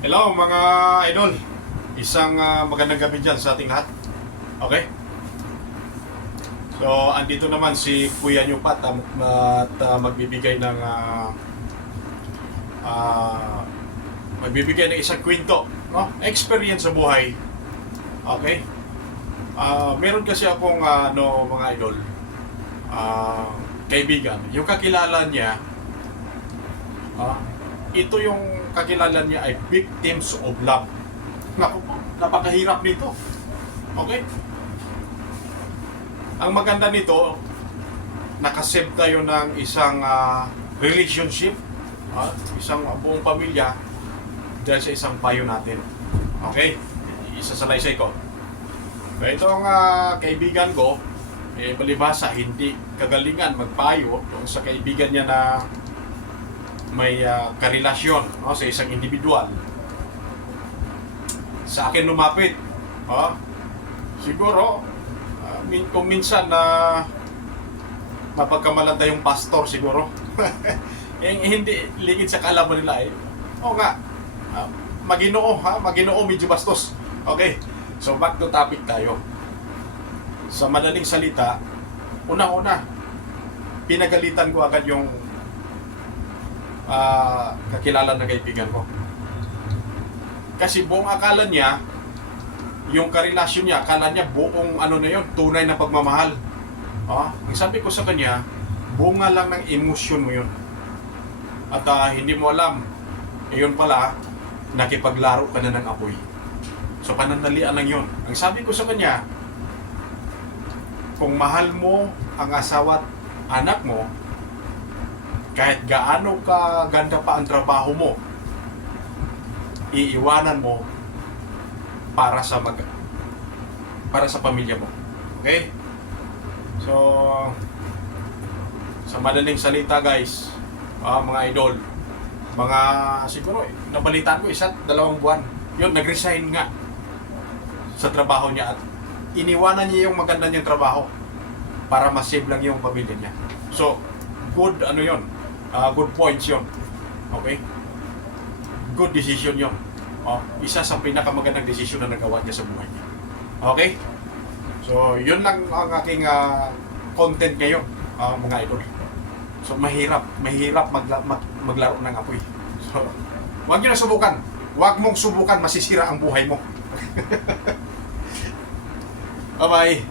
Hello mga idol, isang magandang gabi dyan sa ating lahat. Okay? So, andito naman si Kuya Nyupat at magbibigay ng isang kwento, no? Experience sa buhay. Okay? Meron kasi akong mga idol, kaibigan. Yung kakilala niya, ito yung kakilala niya ay victims of love. Naku, napakahirap nito. Okay? Ang maganda nito, nakasave tayo ng isang relationship, isang buong pamilya dahil sa isang payo natin. Okay? Isasalaysay ko. Kaya itong kaibigan ko, palibhasa, hindi kagalingan magpayo yung sa kaibigan niya na may karelasyon, sa isang individual. Sa akin lumapit. Siguro, kung minsan na mapagkamalan tayong pastor siguro. Hindi ligid sa kalaban nila Oo nga, Maginoo medyo bastos. Okay, so back to topic tayo. Sa madaling salita, una-una, pinagalitan ko agad yung kakilala na kaibigan ko. Kasi buong akala niya, yung karelasyon niya, akala niya buong tunay na pagmamahal. Ang sabi ko sa kanya, bunga lang ng emosyon mo yun. At hindi mo alam, yun pala, nakipaglaro ka na ng apoy. So panandalian lang yun. Ang sabi ko sa kanya, kung mahal mo ang asawa at anak mo, kahit gaano ka ganda pa ang trabaho mo, iiwanan mo para sa pamilya mo. Okay? So, sa madaling salita guys, mga idol, siguro, nabalitaan ko 1-2 buwan. Yun, nag-resign nga sa trabaho niya at iniwanan niya yung maganda niyang trabaho para masave lang yung pamilya niya. So, good good points yun. Okay? Good decision yun. Isa sa pinakamagandang desisyon na nagawa niya sa buhay niya. Okay? So, yun lang ang aking content ngayon, mga idol. So, mahirap maglaro ng apoy. So, huwag nyo na subukan. Huwag mong subukan, masisira ang buhay mo. Bye-bye.